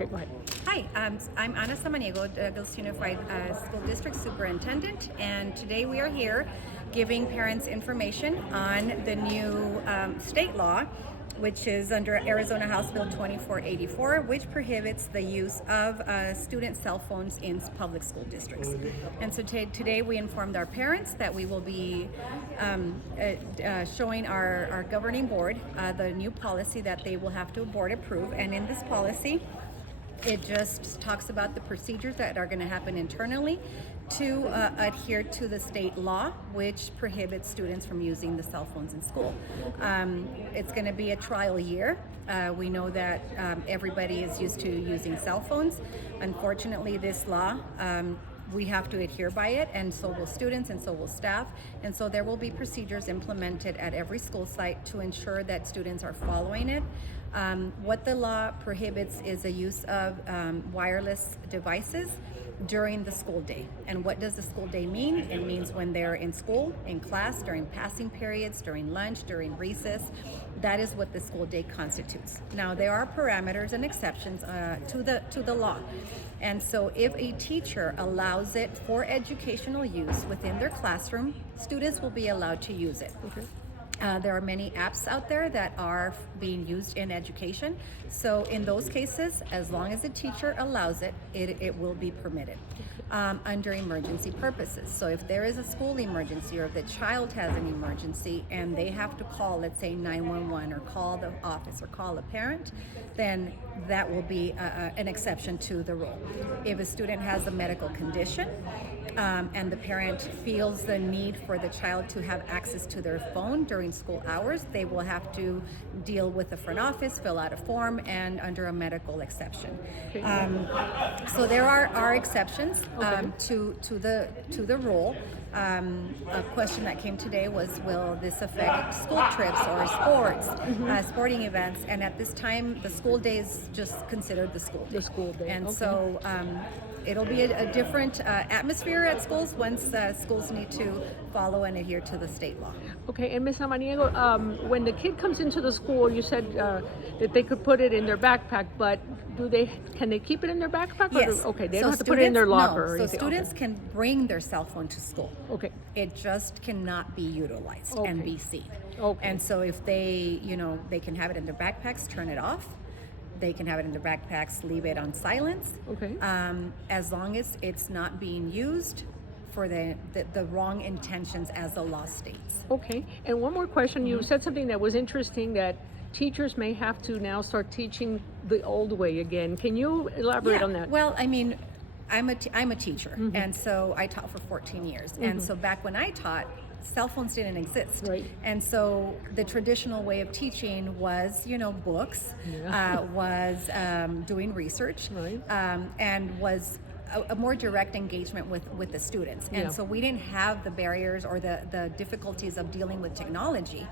Okay, go ahead. Hi, I'm Ana Samaniego, Douglas Unified School District Superintendent, and today we are here giving parents information on the new state law, which is under Arizona House Bill 2484, which prohibits the use of student cell phones in public school districts. And so today we informed our parents that we will be showing our governing board the new policy that they will have to board approve. And in this policy, it just talks about the procedures that are going to happen internally to adhere to the state law, which prohibits students from using the cell phones in school. It's going to be a trial year. We know that everybody is used to using cell phones. Unfortunately, this law, we have to adhere by it, and so will students and so will staff. And so there will be procedures implemented at every school site to ensure that students are following it. What the law prohibits is the use of wireless devices during the school day. And what does the school day mean? It means when they're in school, in class, during passing periods, during lunch, during recess. That is what the school day constitutes. Now, there are parameters and exceptions to the law. And so if a teacher allows it for educational use within their classroom, students will be allowed to use it. Okay. There are many apps out there that are being used in education. So in those cases, as long as the teacher allows it, it will be permitted under emergency purposes. So if there is a school emergency or if the child has an emergency and they have to call, let's say 911 or call the office or call a parent, then that will be an exception to the rule. If a student has a medical condition, and the parent feels the need for the child to have access to their phone during school hours, they will have to deal with the front office, fill out a form, and under a medical exception. So there are exceptions to the rule. A question that came today was, will this affect school trips or sports, sporting events? And at this time, the school day is just considered the school day. The school day. And so it'll be a different atmosphere at schools once schools need to follow and adhere to the state law. Okay, and Ms. Samaniego, when the kid comes into the school, you said that they could put it in their backpack, but can they keep it in their backpack? Yes. Okay, they don't have to put it in their locker or so anything. students can bring their cell phone to school. Okay. It just cannot be utilized and be seen. Okay. And so if they, they can have it in their backpacks, turn it off. They can have it in their backpacks, leave it on silence. Okay. As long as it's not being used for the wrong intentions as the law states. Okay, and one more question. You said something that was interesting, that teachers may have to now start teaching the old way again. Can you elaborate on that? Well, I mean, I'm a teacher, and so I taught for 14 years. And so back when I taught, cell phones didn't exist. Right. And so the traditional way of teaching was, books, was doing research, Right. And was a more direct engagement with the students. And so we didn't have the barriers or the difficulties of dealing with technology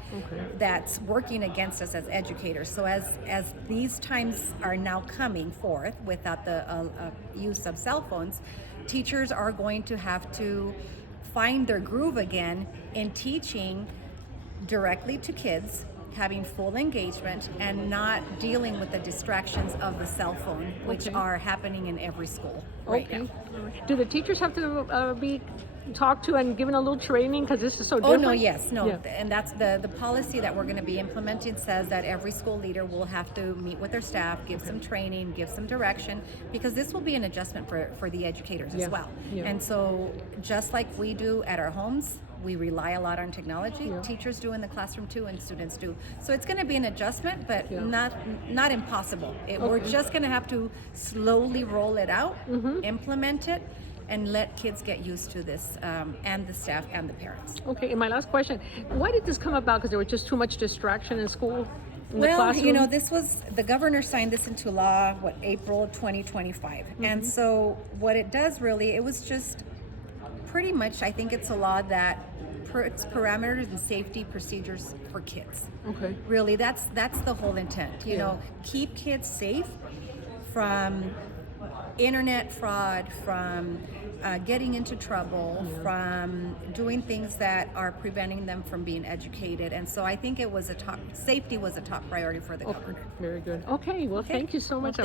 that's working against us as educators. So as these times are now coming forth without the use of cell phones, teachers are going to have to find their groove again in teaching directly to kids, having full engagement, and not dealing with the distractions of the cell phone, which are happening in every school right now. Do the teachers have to be talked to and given a little training, because this is so different? Oh, no, yes, no. Yeah. And that's the policy that we're going to be implementing says that every school leader will have to meet with their staff, give some training, give some direction, because this will be an adjustment for the educators as well. Yeah. And so just like we do at our homes, we rely a lot on technology. Teachers do in the classroom too, and students do. So it's going to be an adjustment, but not impossible. We're just going to have to slowly roll it out, implement it, and let kids get used to this, and the staff and the parents. Okay, and my last question, why did this come about? Because there was just too much distraction in school? Well, this was, the governor signed this into law, April 2025. And so what it does really, it was just pretty much, I think it's a law that puts parameters and safety procedures for kids. Okay. Really, that's the whole intent. Keep kids safe from internet fraud, from getting into trouble, from doing things that are preventing them from being educated. And so I think safety was a top priority for the governor. Very good. Okay, well, thank you so much.